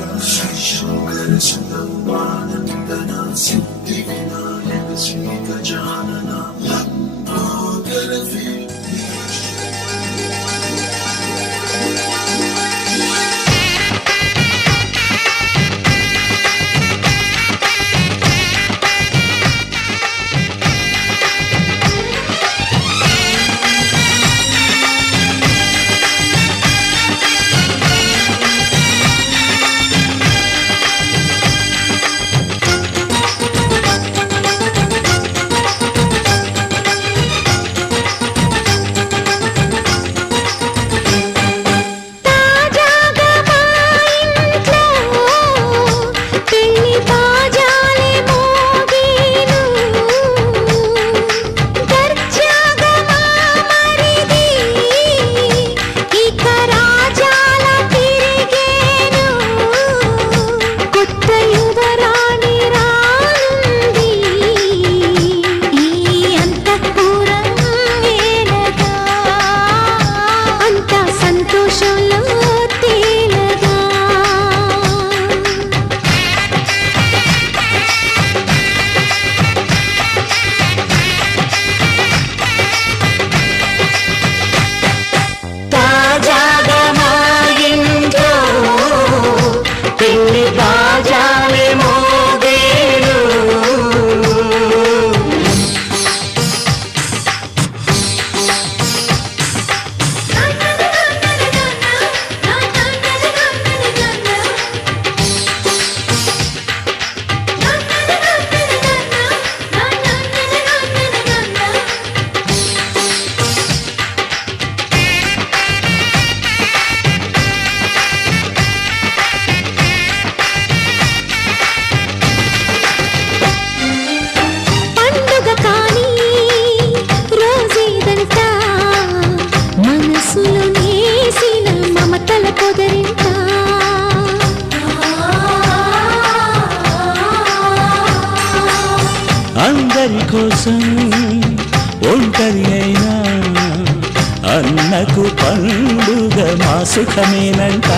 శ్రీశంకర సుబ్రహ్మణ్యన సిద్ధి వినాయక శ్రీ గజానన లంబోదర అందరి కోసం ఒంటరి అయినా అన్నకు పండుగ మా సుఖమేనంట.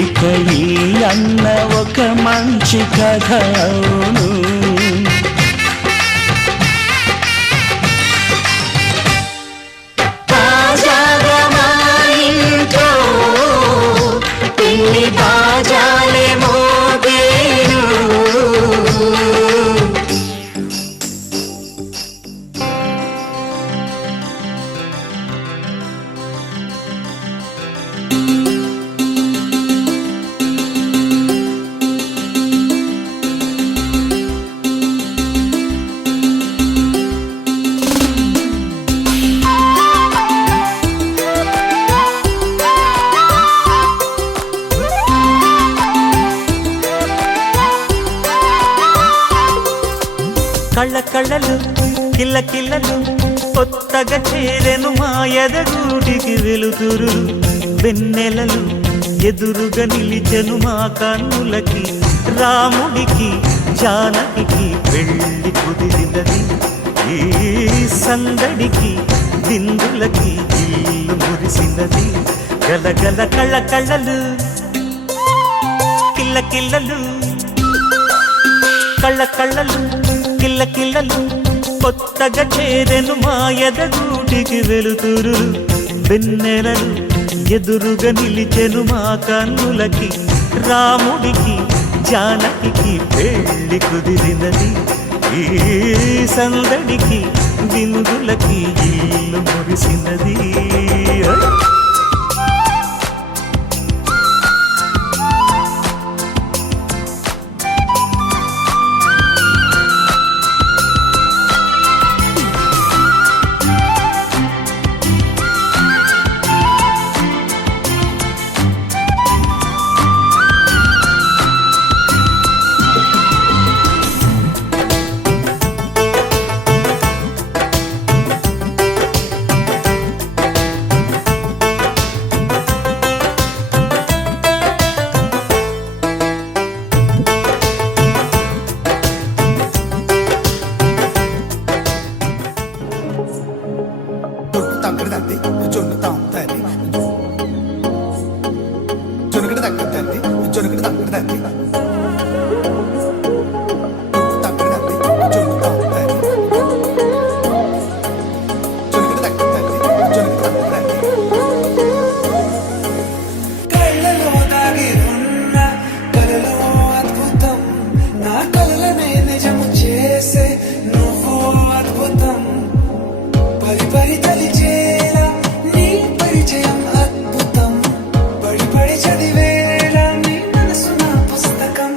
ఇక ఈ అన్న ఒక మంచి కథ అవును. కళ్ళ కళ్ళలు కిల్ల కిల్లలు కొత్తగా చేరెను మా ఎదగూటికి వెలుతురు. వెన్నెలలు ఎదురుగా నిలిచెను మా కన్నులకి. రాముడికి జానకి పెళ్ళి కుదిరినది. ఈ సందడికి విందులకి ఇల్లు మురిసినది. గలగల కళ్ళ కళ్ళలు కిల్ల కిల్లలు కళ్ళ కళ్ళలు కిల్ల కిల్లలు కొత్తగా చేరెను మా ఎదగూటికి వెలుతురు. వెన్నెలలు ఎదురుగా నిలిచెను మా కన్నులకి. రాముడికి జానకి పెళ్ళి కుదిరినది. ఈ సందడికి విందులకి ఇల్లు మురిసినది. తక్కడి తల్లి జొన్నుతాం తల్లి జొనుకటి తక్కడి తల్లి జొనుకటి తక్కడి తల్లి తక్కడి తల్లి జొన్నుతాం తల్లి జొనుకటి తక్కడి తల్లి జొనుకటి తక్కడి తల్లి కళ్ళలో దాగి ఉన్న కలలో అద్భుతం నా కలలనే నిజము చేసే నువ్వు అద్భుతం పరి పరి తలిచేలా నీ పరిచయం అద్భుతం పడి పడి చదివేలా నీ మనసు నా పుస్తకం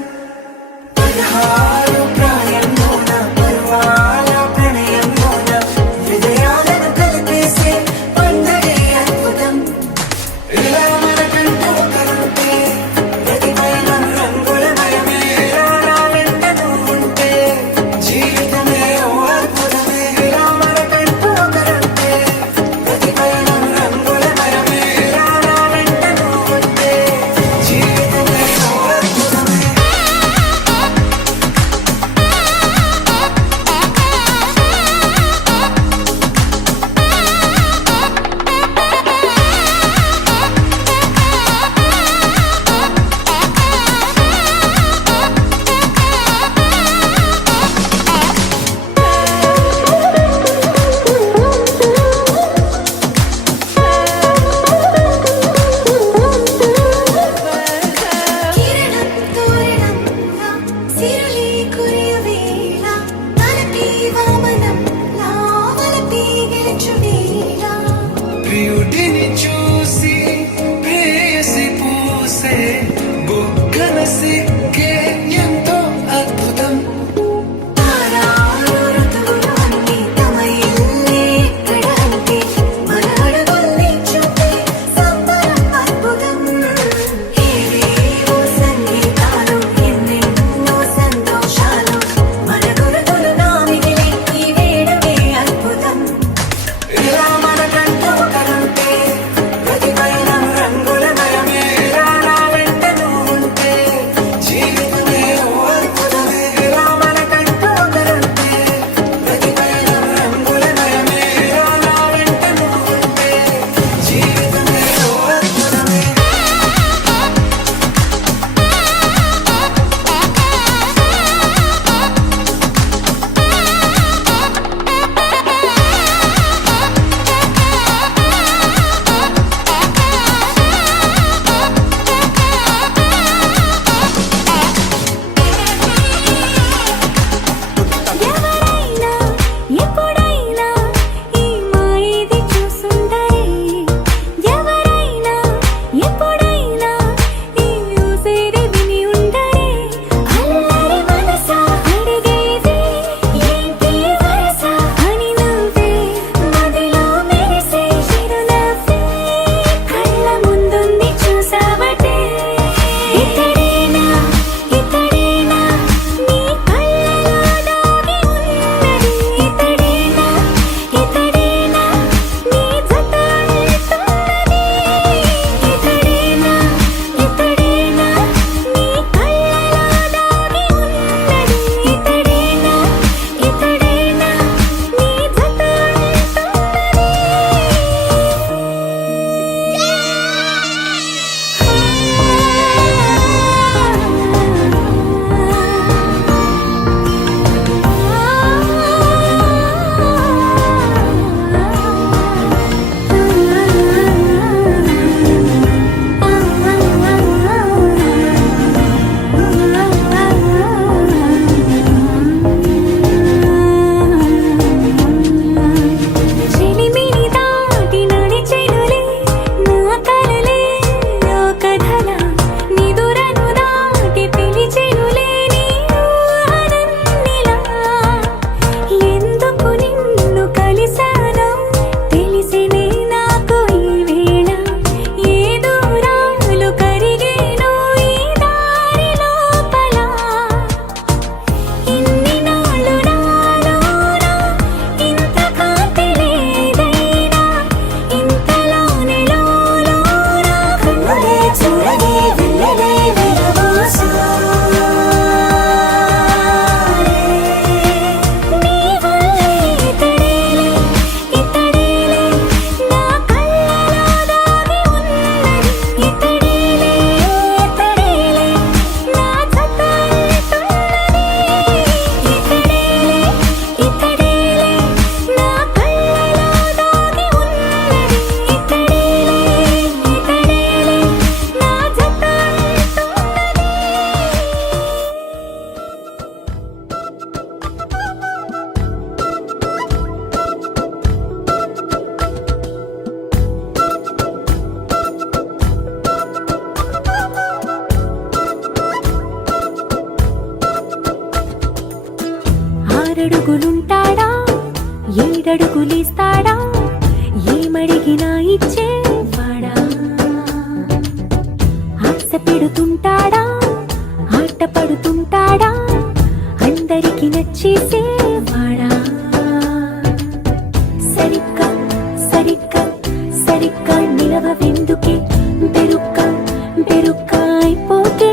ఏడడుగులిస్తాడా ఏమడిగినా ఇచ్చేవాడా ఆశ పెడుతుంటాడా ఆట పడుతుంటాడా అందరికి నచ్చేసేవాడా సరిగ్గా సరిగ్గా సరిగ్గా నిలవెందుకే బెరుక్క బెరుక్క అయిపోకే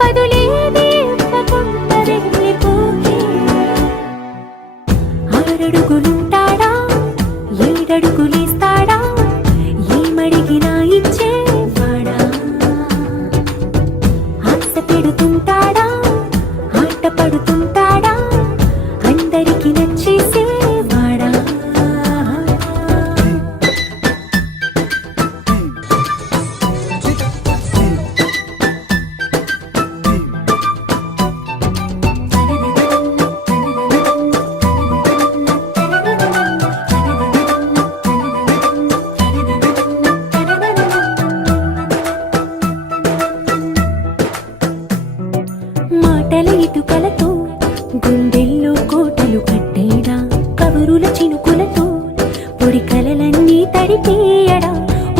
బదులేది ఇవ్వకుండా వెళ్ళిపోకే ఆరడుగులుంటాడా ఏడడుగులేస్తాడా ఏమడిగినా ఇచ్చేవాడా ఆశ పెడుతుంటాడా ఆట పడుతుంటాడా అందరికి నచ్చేసేవాడా మాటల ఇటుకలతో గుండెల్లో కోటలు కట్టేడా కబురుల చినుకులతో పొడి కలలన్నీ తడిపేయడా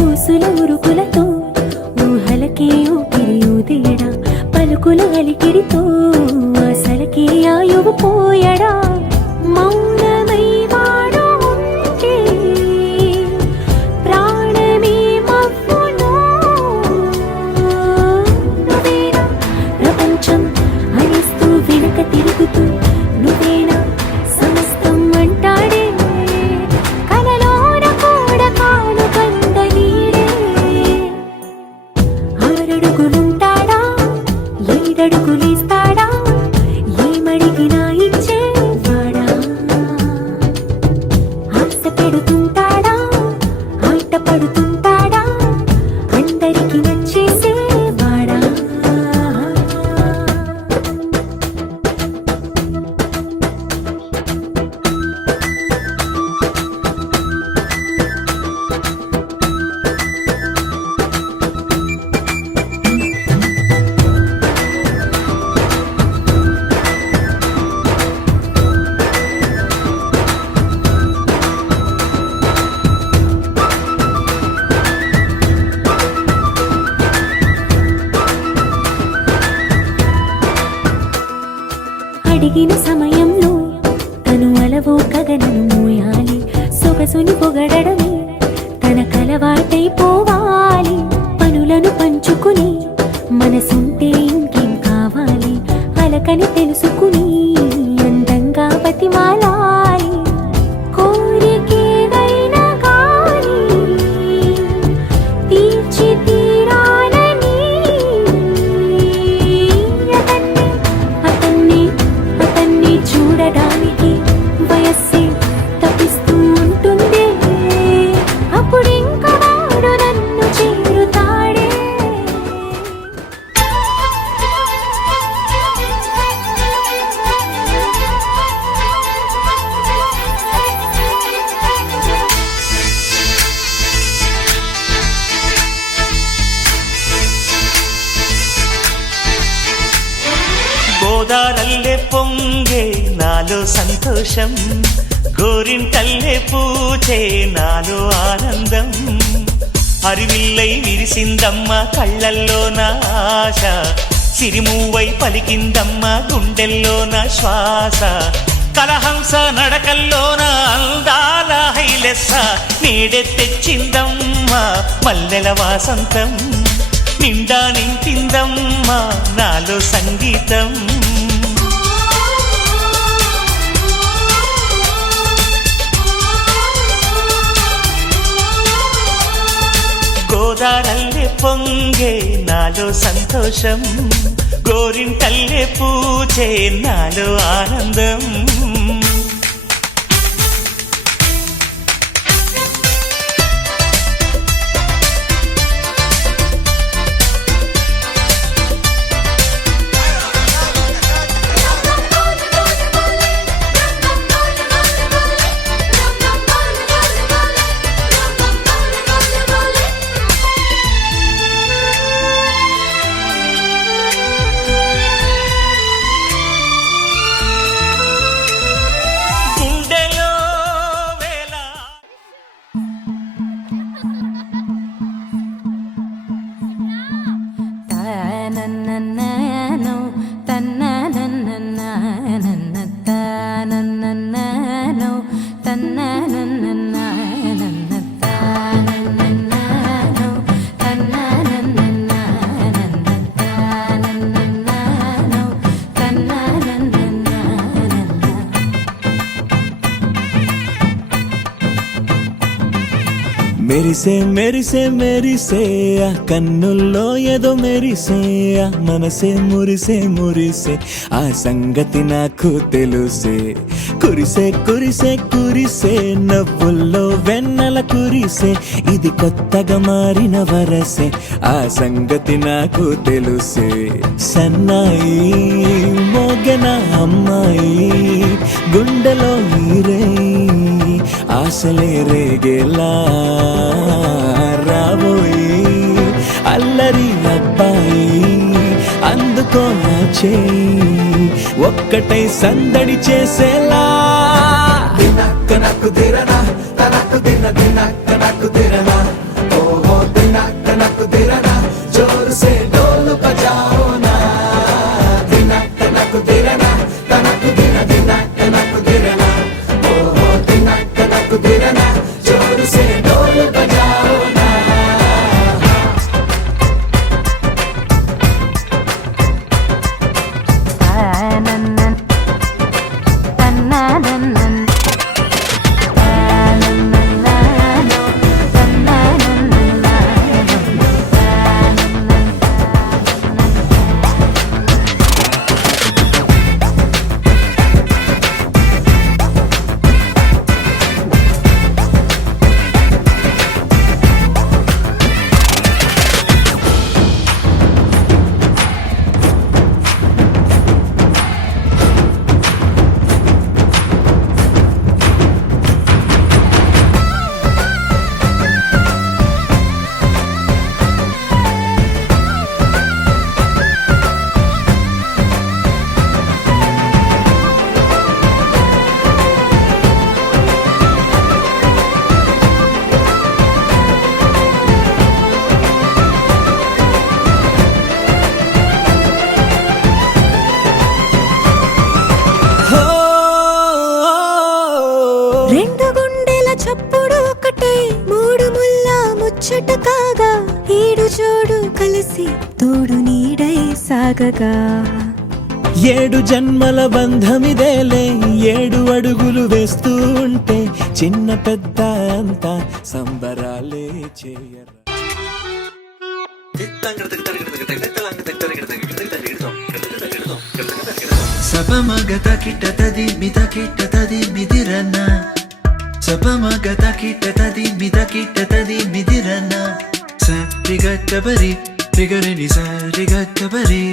ఊసుల ఉరుకులతో ఊహలకే ఊపిరి ఊదేయడా పలుకుల అలికిడితో ఆశలకే ఆయువు పోయడా మౌనమై వాడు ఉంటే ప్రాణమే మవ్వునో నువ్వేనా ప్రపంచం అనిస్తూ వెనుక తిరుగుతూ నువ్వేనా సమస్తం అంటాడే కలలోన కూడా కాను కంద నీడే ఆరడుగులుంటాడా ఏడడుగులేస్తాడా ఏమడిగినా ఇచ్చేవాడా ఆశ పెడుతుంటాడా ఆట పడుతుంటాడా అందరికి నచ్చేసేవాడా అడిగిన సమయంలో తను అలవో గగనను మోయాలి సొగసుని పొగడమే తన కలవాటైపోవాలి పనులను పంచుకుని మనసుంటే ఇంకేం కావాలి అలకని తెలుసుకుని అందంగా బతిమాలాలి కోరికేదైనా గాని తీర్చి తీరాలని అతన్ని అతన్ని చూడడానికి వయస్సే తప్పిస్తూ ఉంటుంది అప్పుడింక వాడు నన్ను చేరుతాడే గోదారల్లే పొంగే నాలో సంతోషం గోరింటల్లే పూచే నాలో ఆనందం అరివిల్లై విరిసిందమ్మ కళ్ళల్లో నా ఆశ సిరిమూవై పలికిందమ్మ గుండెల్లో నా శ్వాస కలహంస నడకల్లోన అందాల హైలెస్స నీడే తెచ్చిందమ్మ మల్లెల వాసంతం నిండా నింపిందమ్మ నాలో సంగీతం గోదారల్లే పొంగే నాలో సంతోషం గోరింటల్లే పూచే నాలో ఆనందం తన్ననన్ననో తన్ననన్ననన్న తన్ననన్ననో తన్ననన్ననన్న తన్ననన్ననో తన్ననన్ననన్న తన్ననన్ననో తన్ననన్ననన్న మెరిసే మెరిసే మెరిసే ఆ కన్నుల్లో ఏదో మెరిసే ఆ మనసే మురిసే మురిసే ఆ సంగతి నాకు తెలుసే కురిసే కురిసే కురిసే నవ్వుల్లో వెన్నెల కురిసే ఇది కొత్తగా మారిన వరసే ఆ సంగతి నాకు తెలుసే సన్నాయి మోగన అమ్మాయి గుండెలో ఈరే ఆశలే రేగేలా రాబోయి అల్లరి అబ్బాయి అందుకో నా చేయి ఒక్కటై సందడి చేసేలా తినక్క నక్కు తిరనా తనక్కు తిన్న తినక్క నక్కు తిరనా ఓహో తినక్క నక్కు తిరనా జోరు సే డోలు బజాओ నా తినక్క నక్కు తిరనా తనక్కు తిన్న తినక్క నక్కు తిరనా ఓహో తినక్క నక్కు తిరనా జోరు సే డోలు బజాओ నా రెండు గుండెల చప్పుడు ఒకటే మూడు ముల్ల ముచ్చట కాగా ఏడు జోడు కలిసి తోడు నీడై సాగగా ఏడు జన్మల బంధమిదేలే ఏడు అడుగులు వేస్తూ ఉంటే చిన్న పెద్ద అంతా సంబరాలే చేయరా సపమగత కిట్టతది మిత కిట్టతది మిదిరన్న సపమగత కిట్టతది మిత కిట్టతది మిదిరన్న సరిగట్టబరి రిగరిని సరిగట్టబరి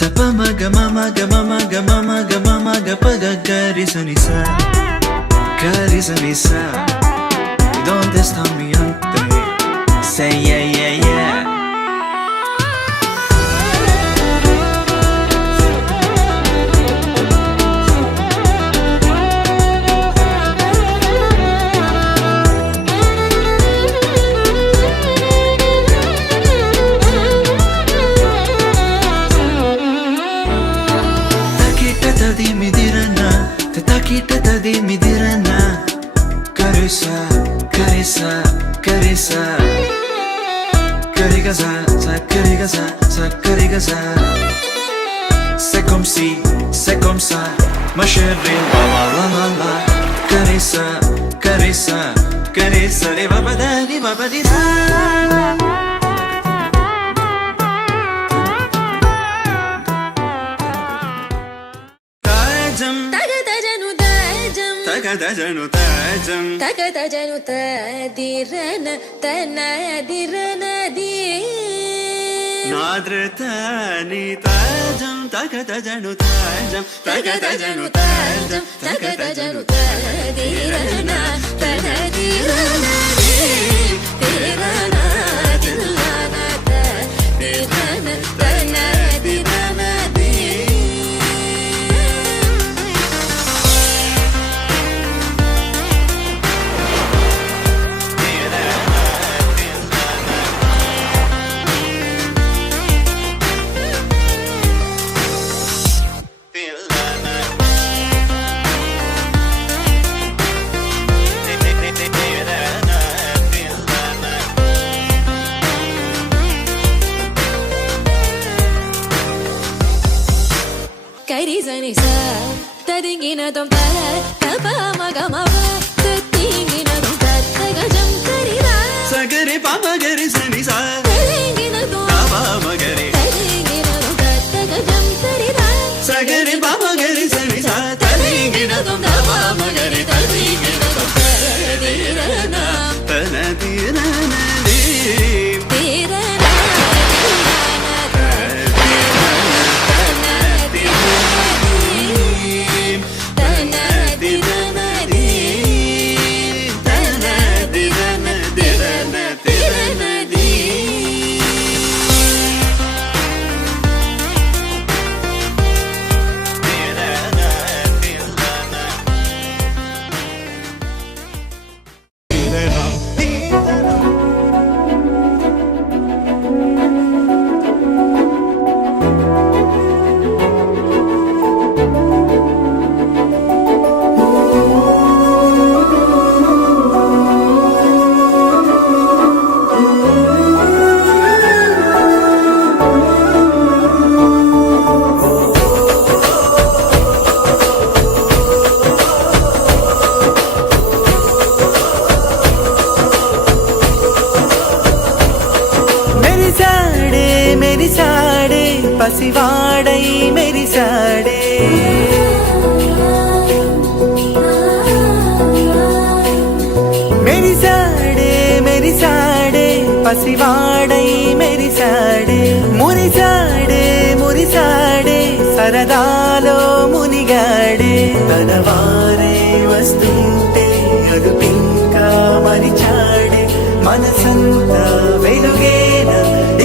సపమగ మమ గమ మగ మమ గమ మగ పగ గరిసని స గరిసని స donde está mi ante say yeah yeah yeah takita midirana takita midirana carissa carissa carissa carigasa sa carigasa sa carigasa c'est comme ça ma chérie la la la la la carissa carissa carissa le va badani va badina తగదజను తదిరన తనదిరనది నాద్రతని తాజం తగదజను తాజం తగదజను తాజం తగదజను తదిరన తనదిరనది తిరన దిల్లన తదిరన తనదిరనది తదింగినదం తర తప మగమవ తతింగినదం తగజం తరిరా సగరి పమగరి సని సా తదింగినదం మగరి తదింగినదం తగజం తరిరా సగరి పమగరి సని సా తదింగినదం మగరి తదింగినదం తదిరనా తన తీరనది తీరనా మెరిసాడే పసివాడై మెరిసాడే మెరిసాడే మెరిసాడే పసివాడై మెరిసాడే మురిసాడే మురిసాడే సరదాలో మునిగాడే తన వారే వస్తుంటే అదుపింకా మరిచాడే మనసంతా వెలుగేన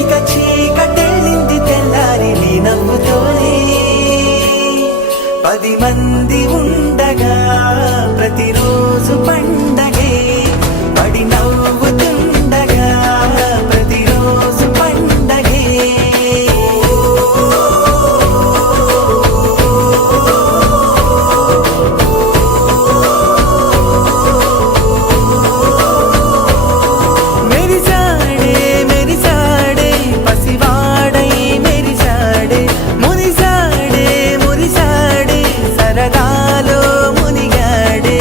ఇక చీకటెళ్ళింది తెల్లారి నీ నవ్వుతోనే 10 మంది ఉండగా ప్రతిరోజు పండగే పడి నవ్వుతుండగా ప్రతిరోజు పండగే మెరిసాడే మెరిసాడే పసివాడై మెరిసాడే మురిసాడే మురిసాడే సరదాలో మునిగాడే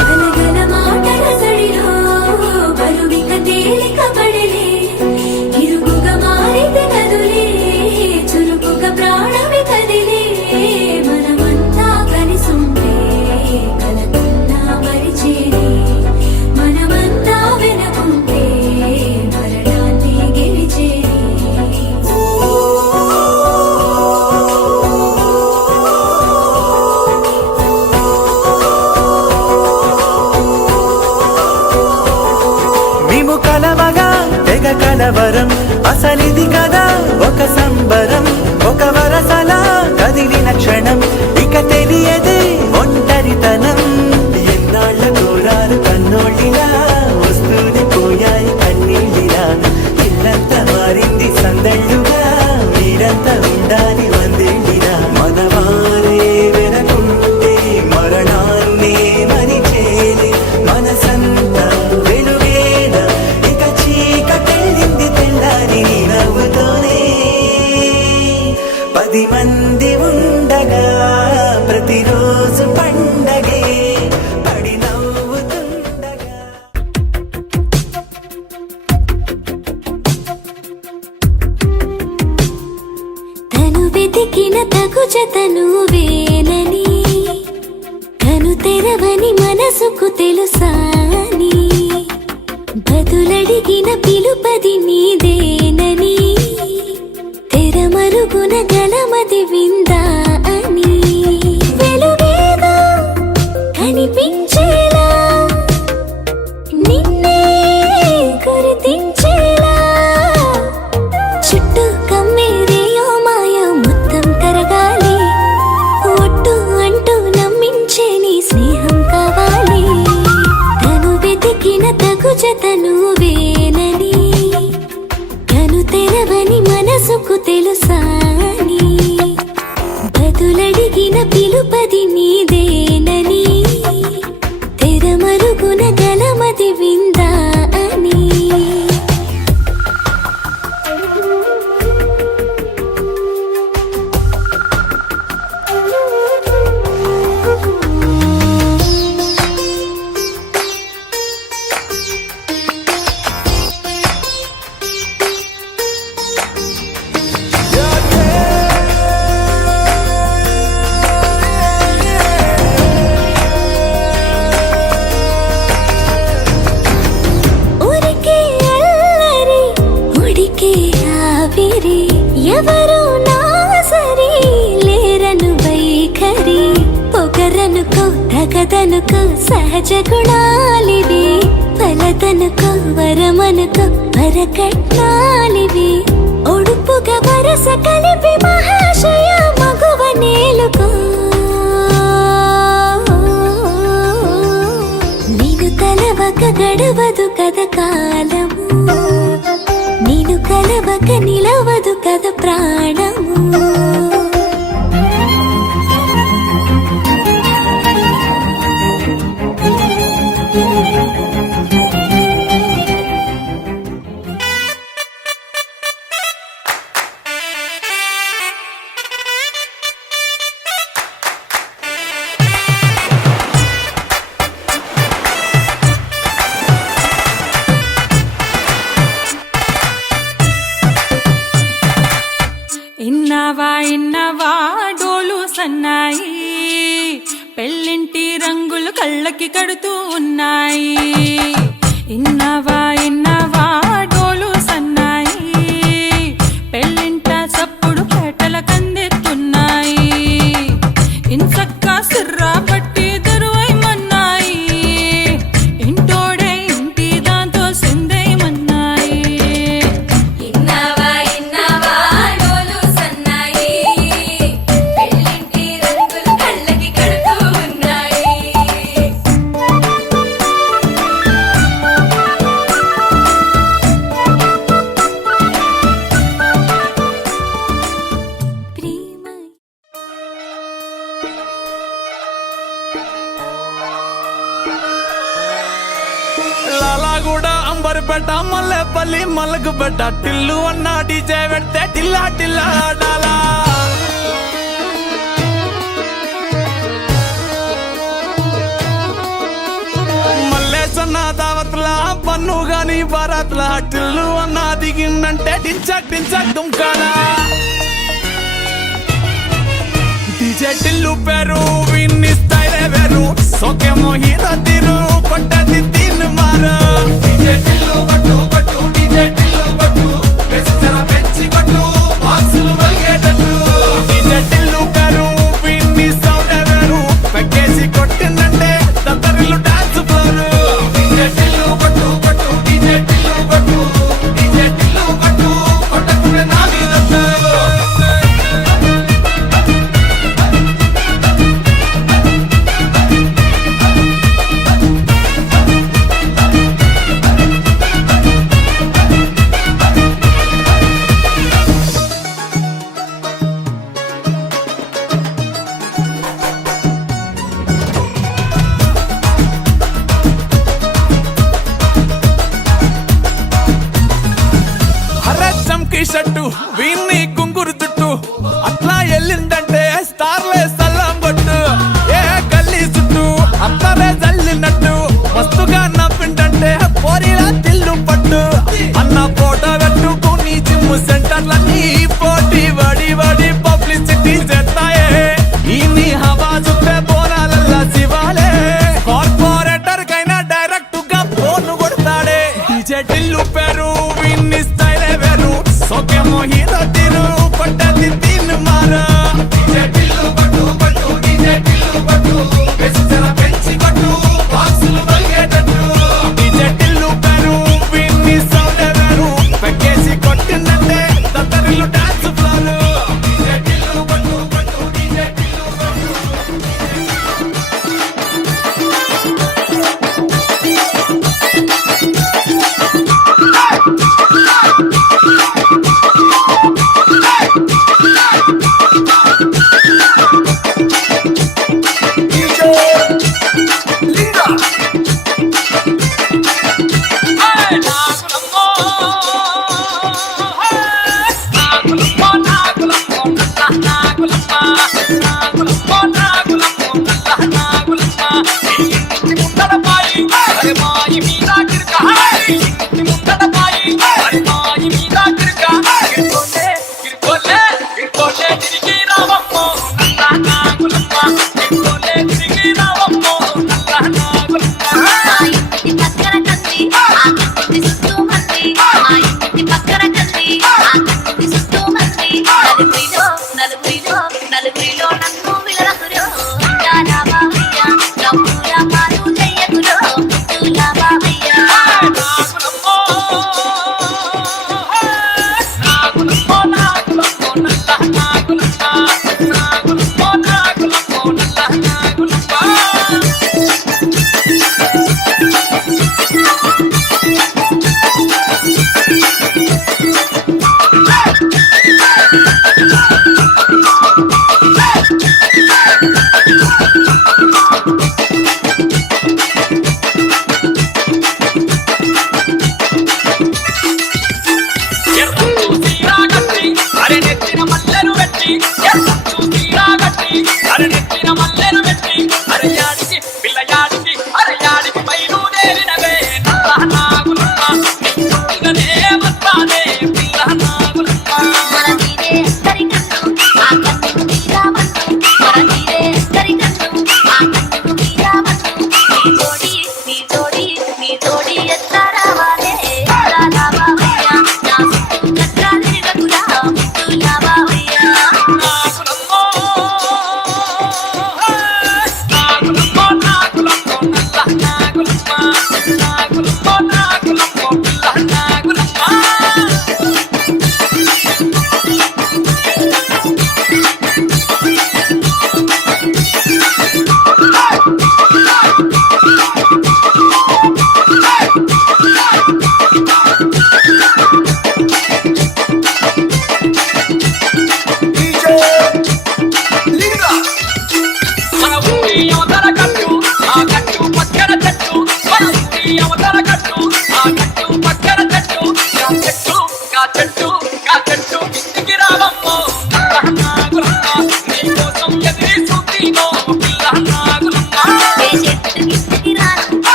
గలగల మాటల సడిలో బరువిక తేలిక పడలే ఇరుకుగా మారితే కదులే చురుకుగా ప్రాణమి కదిలే మనమంతా కలిసుంటే కలకల్లా మరిచేనే మనమంతా వెనకుంటే మరణాన్ని గెలిచేనే మేము కలవగా తెగ కలవరం అసలిది కదా ఒక సంబరం ఒక వరసలా కదిలిన క్షణం ఇక తెలియదే ఒంటరితనం ఎన్నాళ్ళ కోరారు కన్నోళ్ళిలా వస్తూనే పోయాయి కన్నీళ్ళిలా ఇల్లంతా మారింది సందళ్ళుగా మీరంతా ఉండాలి వందేళ్ళిలా మనవారే వెనకుంటే మరణాన్నే మరిచేలే మనసంతా వెలుగేన ఇక చీకటెళ్ళింది తెల్లారి నీ నవ్వుతోనే 10 మంది ఉండగా ప్రతిరోజు పండగే పడి నవ్వుతుండగా తను వెతికిన తగు జతను వేనని తను తెరవని మనసుకు తెలుసాని బదులడిగిన పిలుపది నీదేనని తెరమరుగున గలమది విందా అని వెలుగేదో కనిపించేలా నిన్నే గుర్తించేలా చుట్టూ కమ్మేరేయో మాయ మొత్తం కరగాలి ఒట్టు అంటూ నమ్మించే నీ స్నేహం కావాలి తను వెతికిన తగు జతను వేనని పలికిన పిలుపది నీదేనని తెరమరుగున గలమది విందా అని ఎవరు నా సరి లేరను వైఖరి పొగరనుకో తగదనుకో సహజ గుణాలివి ఫలదనుకో వరమనుకో వరకట్నాలివి ఒడుపుగా వరస కలిపి మహాశయ మగువ నేలుకో నేను తలవక గడవదు కథ కాలము నేను కలవక నిలవదు కథ ప్రాణము ఇన్నవా డోలు సన్నాయి పెళ్ళింటి రంగులు కళ్ళకి కడుతూ ఉన్నాయి ఇన్నవా డోలు సన్నాయి పెళ్ళింట చప్పుడు పేటల కందెత్తున్నాయి ఇంచక్క సిర్రా పట్టి దరువైమన్నాయి ఇంటోడే ఇంటి దాంతో సిందేయమన్నాయి లాలాగూడ అంబర్పేట మల్లెపల్లి మల్లకుపేట టిల్లు అన్న డీజే పెడితే టిల్లా టిల్లా ఆడాలా మల్లేసన్న దావత్ల పన్ను గాని భారత్ల టిల్లు అన్న దిగిందంటే టించక్ టించక్ దుంకాలా డీజే టిల్లు పేరు విన్ని స్టైలే వేరు సోకేమో హీరో తీరు కొట్టది తీన్ మారు డీజే టిల్లు కొట్టు కొట్టు డీజే టిల్లు కొట్టు వెచ్చన పెంచి కొట్టు బాక్సులు మలిగేటట్టు డీజే టిల్లు పేరు విన్ని సౌండ్ వేరు పెక్కేసి కొట్టిందంటే దద్దరిల్లు డాన్స్ ఫ్లోర్ డీజే టిల్లు కొట్టు కొట్టు డీజే టిల్లు కొట్టు డీజే టిల్లు కొట్టు కొట్టకుండా నా మీద షట్టు వీన్ని గుంగురు చుట్టూ అట్లా వెళ్ళిందంటే స్టార్లే సల్లం కొట్టు ఏ గల్లీ చుట్టూ అత్తరే జల్లినట్టు మస్తుగా నవ్విందంటే పోరిలా తిల్లు పట్టు అన్న ఫోటో పెట్టుకుని జిమ్ సెంటర్లన్నీ పోటీ వడి వడి పబ్లిసిటీ చేస్తాయే ఈ హవా చుట్టే బోనాలల్లా శివాలే కార్పొరేటర్ కైనా డైరెక్ట్ గా ఫోన్ కొడతాడే డీజే టిల్లు పేరు విన్ని స్టైలే వేరు సోకేమో హీరో తీరు కొట్టది తీన్ మారు డీజే టిల్లు కొట్టు కొట్టు డీజే టిల్లు కొట్టు వెచ్చన పెంచి కొట్టు బాక్సులు మలిగేటట్టు డీజే టిల్లు పేరు విన్ని సౌండ్ వేరు పెక్కేసి కొట్టిందంటే దద్దరిల్లు డాన్స్ ఫ్లోర్ డీజే టిల్లు కొట్టు కొట్టు డీజే టిల్లు కొట్టు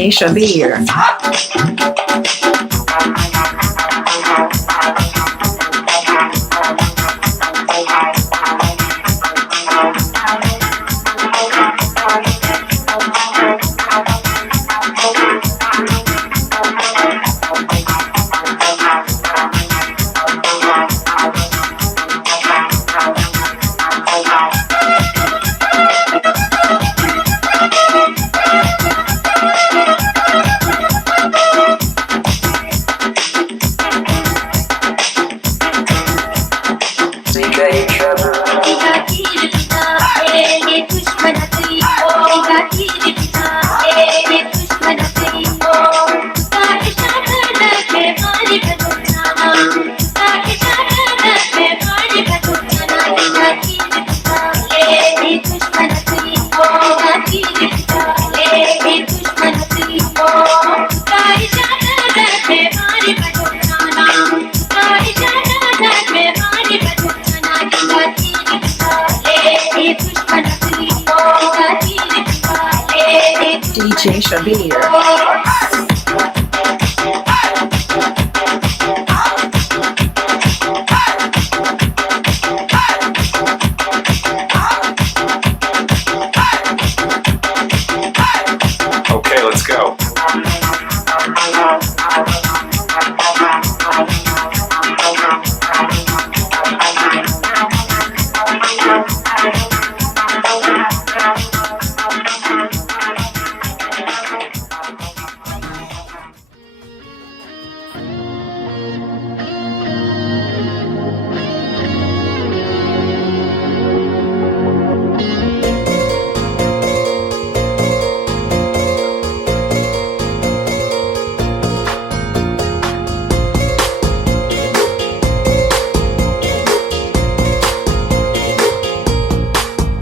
DJ Shabir. DJ Shabir. Okay, let's go.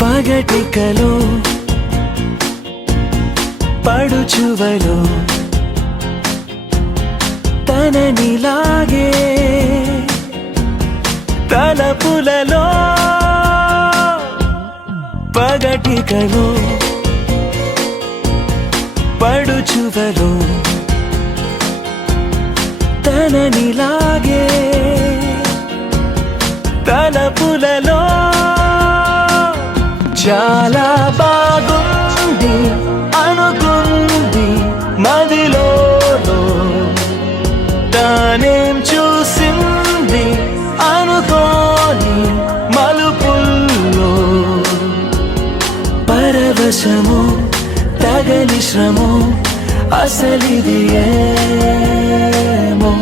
పగటికలో పడుచువలో తననిలాగే తలపులలో పగటికలో పడుచువలో తననిలాగే తలపులలో చాలా బాగుంది అనుకుంది మదిలో తానేం చూసింది అనుకోని మలుపుల్లో పరవశము తగలి శ్రమో అసలిది ఏమో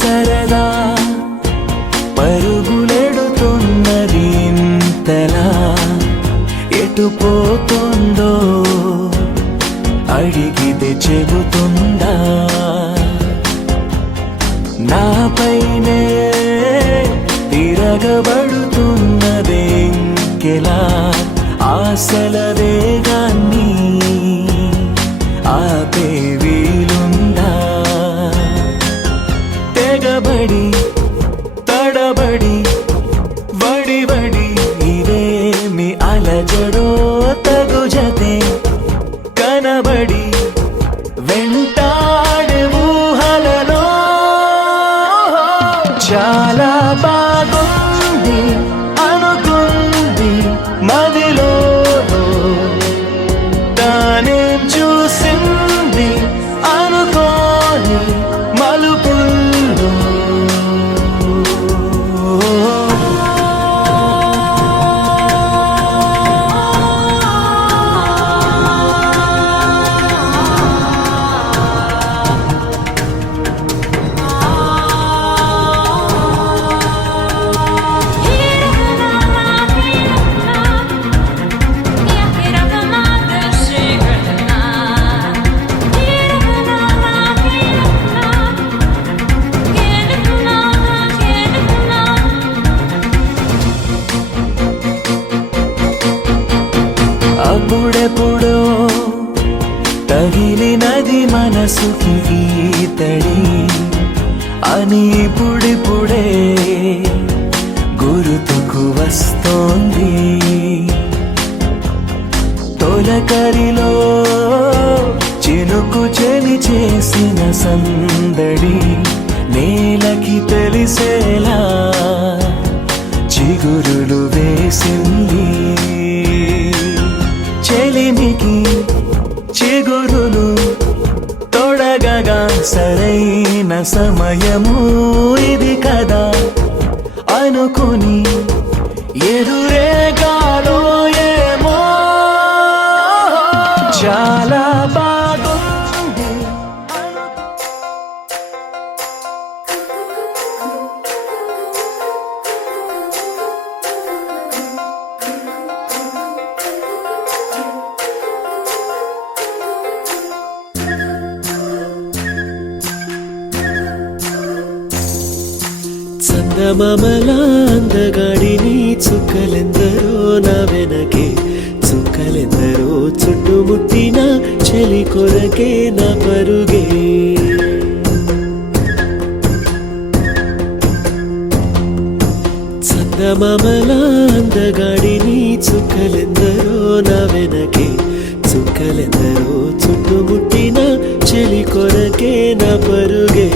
సరదా పరుగులెడుతున్నది ఇంతలా ఎటు పోతుందో అడిగితే చెబుతుందా నాపైనే తిరగబడుతున్నదే ఇంకెలా ఆశల వేగాన్ని ఆపే వీలుందా తెగబడి తడబడి వడి వడి ఇదేమి అలజడో తగు జతే కనబడి వెంటాడే ఊహలలో చాలా బాగుంది అనుకుంది మదిలో తానేం చూసింది అప్పుడెప్పుడో తగిలినది మనసుకి ఈతడి అని ఇప్పుడిప్పుడే గుర్తుకు వస్తోంది. తొలకరిలో చినుకు చెలి చేసిన సందడి నేలకి తెలిసేలా చిగురులు వేసింది. చెలిమికి చిగురులు తొడగగా సరైన సమయము ఇది కదా అనుకుని ఎదురేగాలో ఏమో చాలా బాగుంది. చందమామలా అందగాడిని చుక్కలెందరో నా వెనకే చుక్కలెందరో చుట్టుముట్టిన చెలి కొరకే నా పరుగే. చందమామలా అందగాడిని చుక్కలెందరో నా వెనకే చుక్కలెందరో చుట్టుముట్టిన చెలి కొరకే నా పరుగే.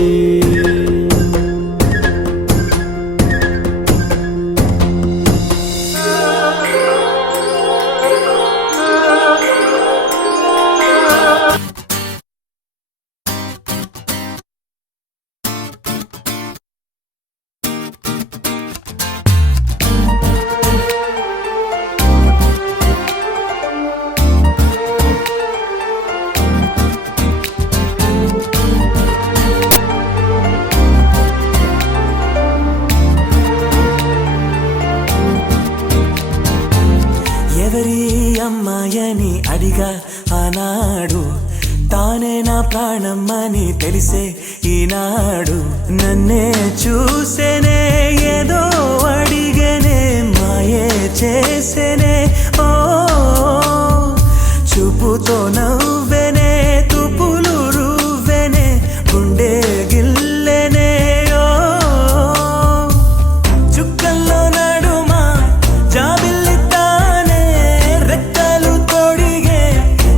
ఎవరి అమ్మాయని అడిగా ఆనాడు తానే నా ప్రాణమ్మని తెలిసే ఈనాడు నన్నే చూసేనే ఏదో అడిగనే మాయే చేసేనే ఓ చూపుతో నవ్వెనే తుపులు రువ్వెనే గుండె గిల్లెనే ఓ చుక్కల్లో నడుమా జాబిల్లితానే రెక్కలు తొడిగే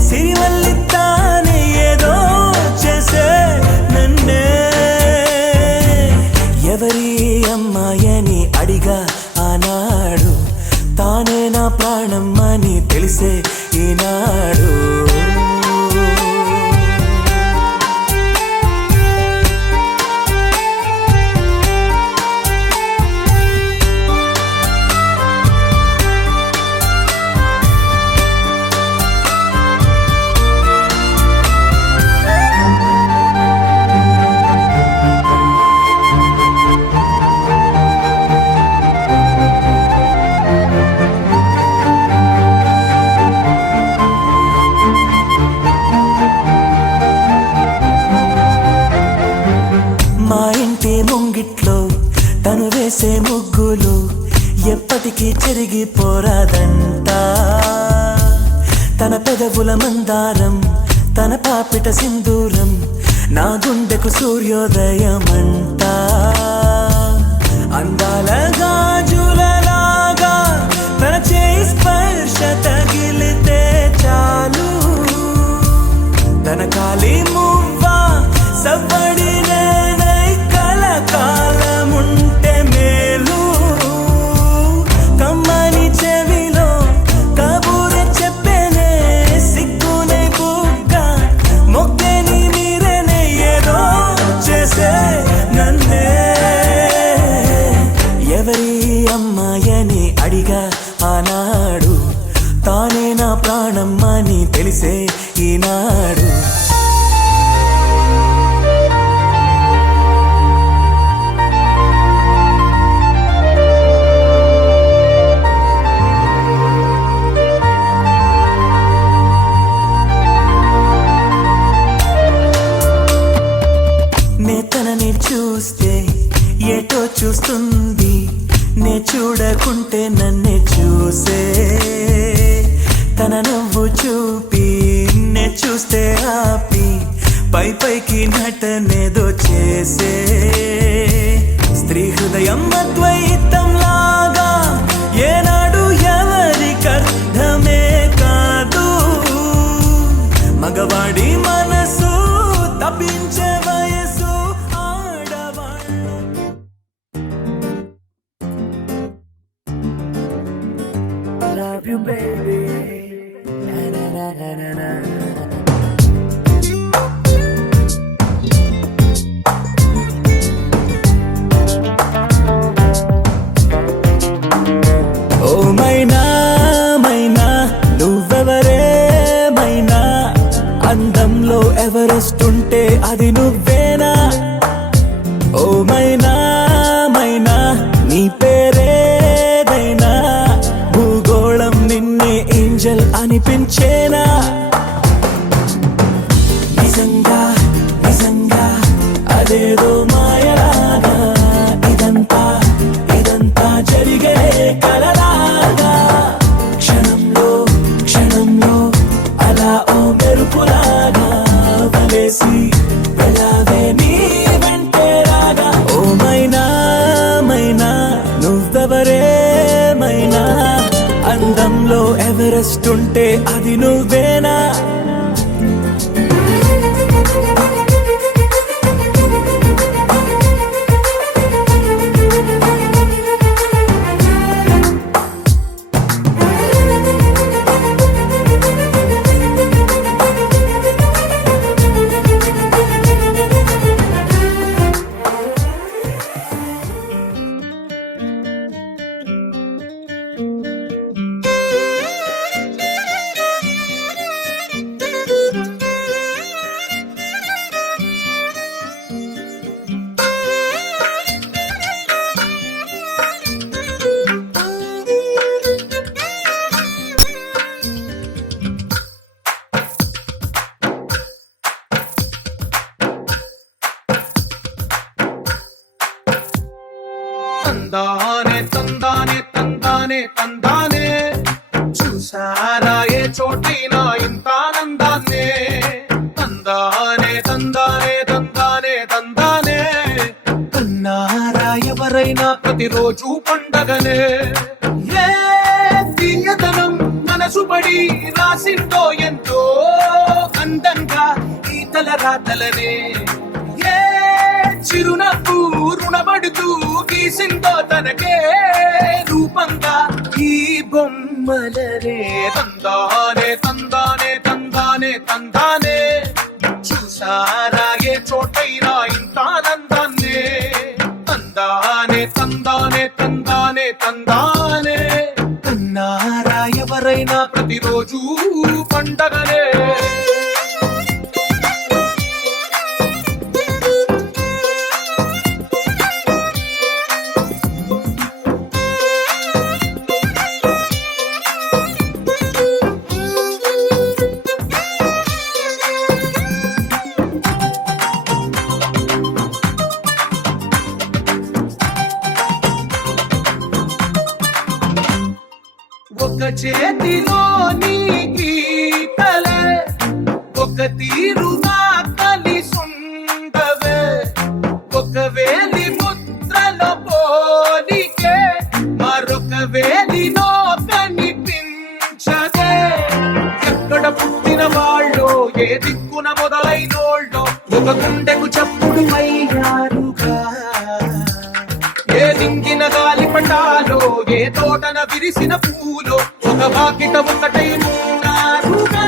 సిరివల్లితానే ఏదో చేసే నన్నే. ఎవరి అమ్మాయని అడిగా ఆనాడు తానే నా ప్రాణమ్మని తెలిసే ఈనాడు. మా ఇంటి ముంగిట్లో తను వేసే ముగ్గులు ఎప్పటికీ చెరిగిపోరాదంట. తన పెదవుల మందారం తన పాపిట సింధూరం నా గుండెకు సూర్యోదయమంట. అందాల గాజులలాగా తన చేయి స్పర్శ తగిలితే చాలు తన కాలి మువ్వా సవ్వడి కాలముంటే మేలు కమ్మని చెవిలో కబూరె చెప్పేనే సిగ్గునే బుగ్గ మొగ్గని మీరేనే ఏదో చేసే నన్నే. ఎవరి అమ్మాయని అడిగా ఆనాడు తానే నా ప్రాణమ్మని తెలిసే ఈనాడు. తనని చూస్తే ఏటో చూస్తుంది నే చూడకుంటే నన్నే చూసే తన నవ్వు చేసే స్త్రీ హృదయం అద్వైతం లాగా ఏనాడు ఎవరికర్థమే కాదు. మగవాడి మనసు తప్పించే వయసు ఆడవాళ్ళు. Love you baby. Na na na na na na. ఓ మైనా మైనా నువ్వెవరే మైనా, అందంలో ఎవరెస్ట్ ఉంటే అది నువ్వేనా. ఓ మైనా మైనా నీ పేరేదైనా, భూగోళం నిన్నే ఏంజల్ అనిపించేనా. నిజంగా నిజంగా అదేదో మాయలాగా, ఇదంతా ఇదంతా జరిగే కలలాగా. క్షణంలో క్షణంలో అలా ఓ మెరుపులాగా వలేసి వెళ్ళావే నీ వెంటే రాగా. ఓ మైనా మైనా నువ్వెవరే మైనా, అందంలో ఎవరెస్ట్ ఉంటే అది నువ్వేనా. తందానే తందానే తందానే తందానే, చూసారా ఏ చోటైనా ఇంత ఆనందాన్నే. తందానే తందానే తందానే తందానే, కన్నారా ఎవరైనా ప్రతిరోజు పండగనే. ఏ తీయదనం మనసు పడి రాసిందో ఎంతో అందంగా ఈ తల రాతలనే. ఏ చిరునవ్వు రుణపడుతూ గీసిందో తనకే రూపంగా ఈ బొమ్మలరే. తందానే తందానే తందానే తందానే, చూసారా ఏ చోటైనా ఇంత ఆనందాన్నే. తందానే తందానే తందానే తందానే, కన్నారా ఎవరైనా ప్రతిరోజు పండగనే. ఒక చేతిలో నీ గీతలే, ఒక తీరుగా కలిసుండవే. ఒక వేలి ముద్రలో పోలికే మరొక వేలిలో కనిపించదే. ఎక్కడ పుట్టిన వాళ్ళో ఏ దిక్కున మొదలైనోళ్ళో ఒక గుండెకు చప్పుడు అయ్యారుగా. ఏ దింగిన గాలి పటాలో ఏ తోటన విరిసిన పూలో ఒక వాకిట ఒకటై ఉన్నారుగా.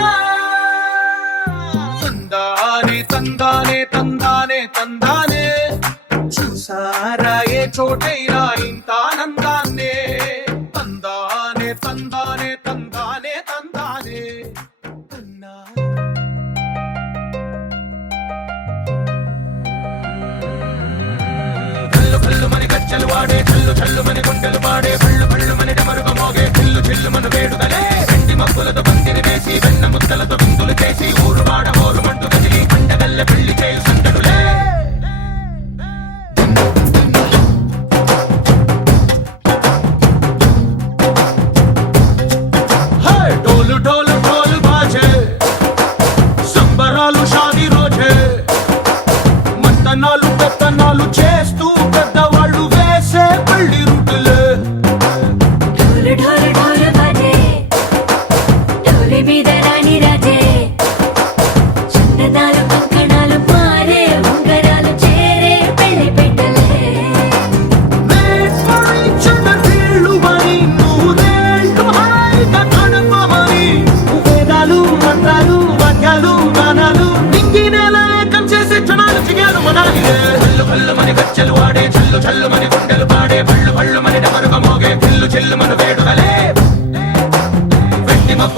తందానే తందానే తందానే తందానే, చూసారా ఏ చోటైనా ఇంత ఆనందాన్నే. తందానే తందానే తందానే తందానే కన్నా. కళ్ళు కళ్ళు మని గచ్చలు వాడే, కళ్ళు చల్లు మని గుండెలు పాడే, కళ్ళు కళ్ళు మని డమరుగ మోగే, చిల్లు చిల్లు మన వేడుదలే. వెండి మబ్బులతో పందిరి వేసి వెన్న ముద్దలతో విందులు చేసి ఊరు వాడ ఊరు మంటు కదిలి పండగల్ల పెళ్లి చేయు సందడులే. డోలు డోలు డోలు బాజే, సంబరాలు షాది రోజే, మత్తనాలు పెత్తన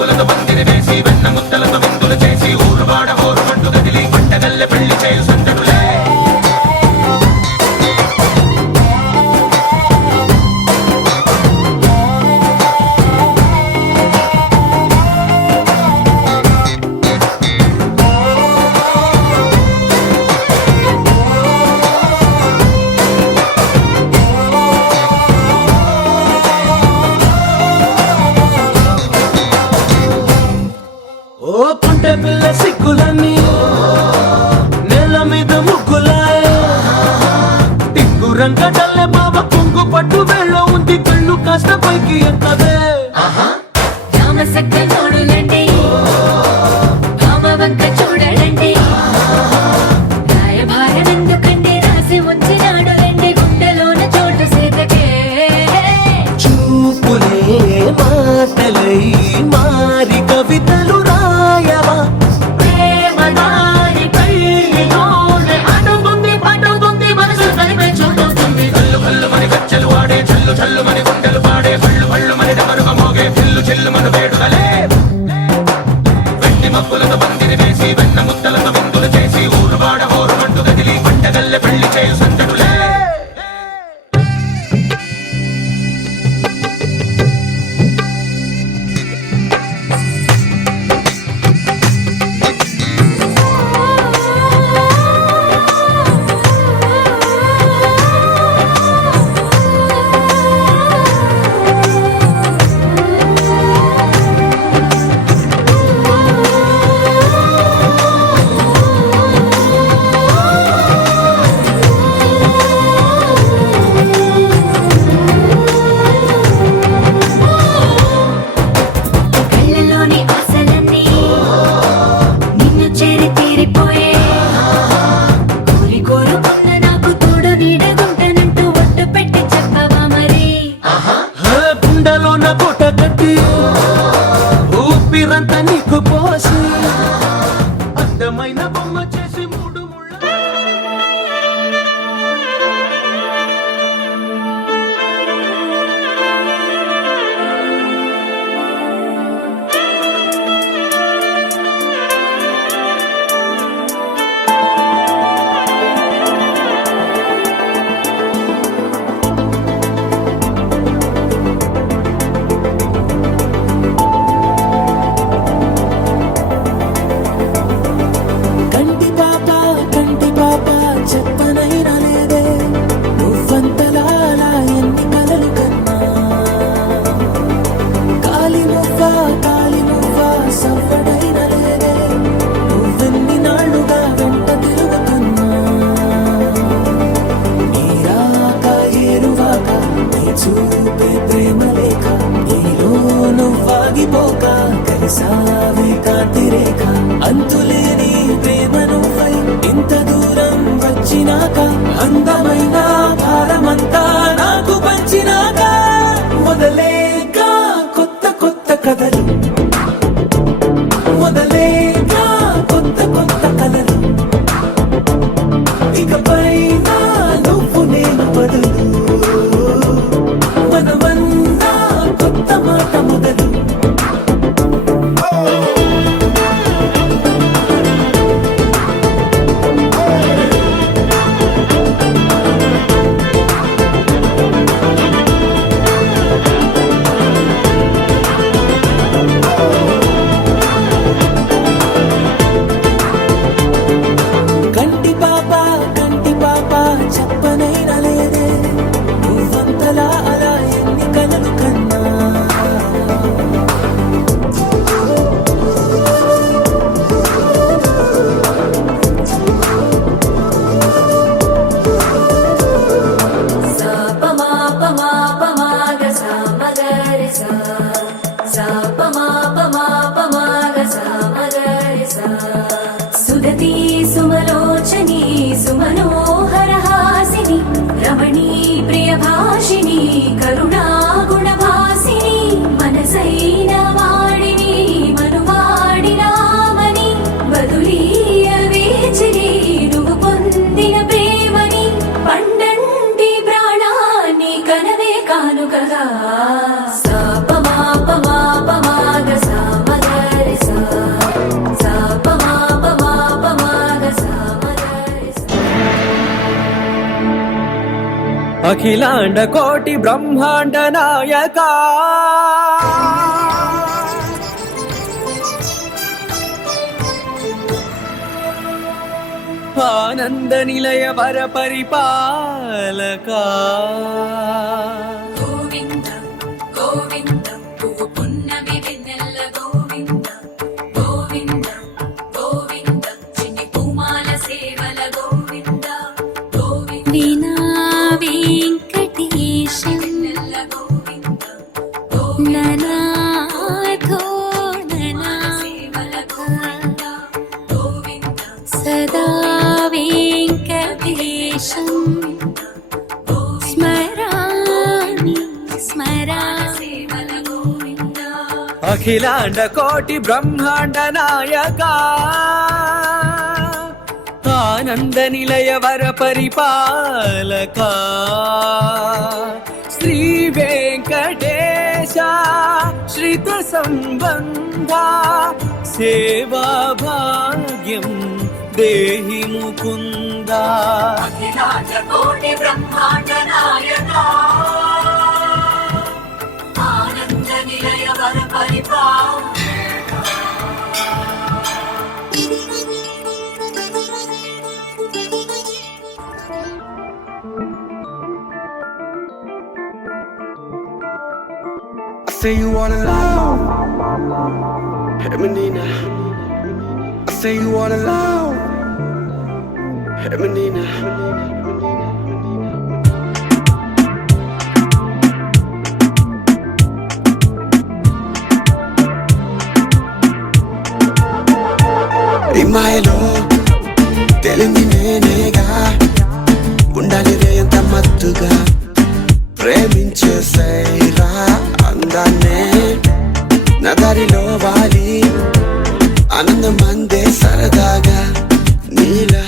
మబ్బులతో పందిరి వేసి వెన్న ముద్దలతో విందులు చేసి ఊరువాడ హోరు పట్టు గదిలి పంటగల్లె పెళ్లి చేయు సందడులే ఓ పుంటె పిల్ల సిక్కులన్నీ నేల మీద ముగ్గులాయ టింగు రంగడల్లె బాబ కొంగు పట్టు వెళ్ళ ఉంది కళ్ళు కాస్త పైకి ఎక్కదే రామసక్కనోడులండి రామవంక చూడలండి రాయభారం ఎందుకండి రాసి ఉంచినాడు రండి గుండెలోన చోటు సేతకే చూపులే మాటలై మారి కవితలు రాయవా ప్రేమదారి పెళ్లిలోనే అడుగుంది పడుగుంది మనసు కలిపే చూడొస్తుంది కళ్ళు కళ్ళు మని గజ్జలు ఆడే చల్లు చల్లు మని గుండెలు పాడే పళ్ళు పళ్ళు మని డమరుగా మోగే చిల్లు చిల్లు మన వేడుదలే వెండి మబ్బులతో పందిరి వేసి వెన్న ముద్దలతో విందులు చేసి ఊరువాడ హోరు పట్టు గదిలి పంటగల్లె పెళ్లి చేయు సందడులే కళ్ళలోని ఆశలన్నీ నిన్ను చేరి తీరిపోయే కోరి కోరుకున్న నాకు తోడు నీడగుంటానంటూ ఒట్టు పెట్టి చెప్పవా మరి గుండెలోన కోట కట్టి ఊపిరంతా నీకు పోసి అందమైన బొమ్మ చేసి మూడు ముళ్ళ కంటి పాప చెప్పనైనా లేదే నువ్వంతలా ఎన్ని కలలు కన్నా కాలి మువ్వ సవ్వడైనా లేదే నువ్వెన్ని నాళ్ళుగా వెంట తిరుగుతున్నా నీరాక ఏరువాక నీ చూపే ప్రేమ లేక నీలో నువ్వాగిపోక కలిసావే కాంతి రేఖ అంతులేని ప్రేమ నువ్వై ఇంత దూరం వచ్చినాక అందమైన భారమంతా నాకు పంచినాక మొదలేక కొత్త కొత్త కథలు మొదలేక కొత్త కొత్త కలలు ఇకపై నువ్వు నేను బదులు మనమన్నా కొత్త మాట మొదలు కంటి పాప చెప్పనైనా లేదే నువ్వంతలా అలా ఎన్ని కలలు కన్నా సుదతి సుమలోచని సుమనోహర హాసిని రమణీ ప్రియ భాషిని కరుణా గుణ భాసిని మనసైన వాడిని మనువాడినామని బదులీయ వేచిని నువ్వు పొందిన ప్రేమని పండంటి ప్రాణాన్ని కనవే కానుకగా సాపమా అఖిలాండ కోటి బ్రహ్మాండ నాయక ఆనంద నిలయ వర పరిపాలక గోవింద గోవింద పువ్వు పున్నమి వెన్నెల గోవింద గోవింద గోవింద చిన్ని పూమాల సేవల గోవింద గోవింద వీణా వెంకటేశ వెన్నెల గోవింద ననాథో ననా సేవల గోవింద గోవింద సదా వెంకటేశం స్మరామి స్మరామి గోవింద అఖిలాండ కోటి బ్రహ్మాండ నాయక ఆనంద నిలయ వర పరిపాలక శ్రీ వెంకటేశ శ్రిత సంబంధ సేవా భాగ్యం దేహి ముకుంద అఖిలాండ కోటి బ్రహ్మాండ నాయక ఆనంద నిలయ వర పరిపాలక I say you wanna love, hey menina. I say you wanna love, hey menina. ఈ మాయలో తెలింది నేనేగా ఉండాలి రే ఎంత మత్తుగా ప్రేమించేసైరా అందాన్నే నగరిలో వాలి ఆనందం అందే సరదాగా నీలా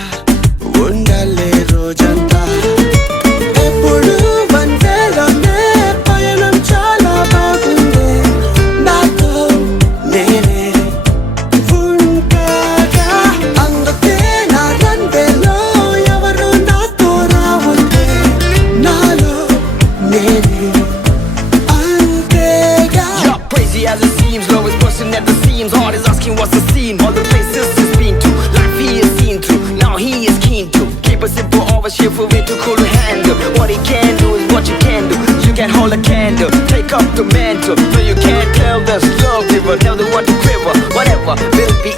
ఉండాలే రోజంతా ఎప్పుడు వందేలోనే పయనం చాలా బాగుంది నాతో నేనే ఉంటాగా అందుకే నా రందేలో ఎవరు నాతో రావుంటే నాలో నేనే అంతేగా. Crazy as it seems, lowest person at the seams. Heart is asking what's the scene. All the places he's been to, life he has seen through. Now he is keen to keep it simple, always here for it to cool to handle. What he can do is what you can do. You can hold a candle, take up the mantle. No, you can't tell the slow river, tell the one to quiver. Whatever will be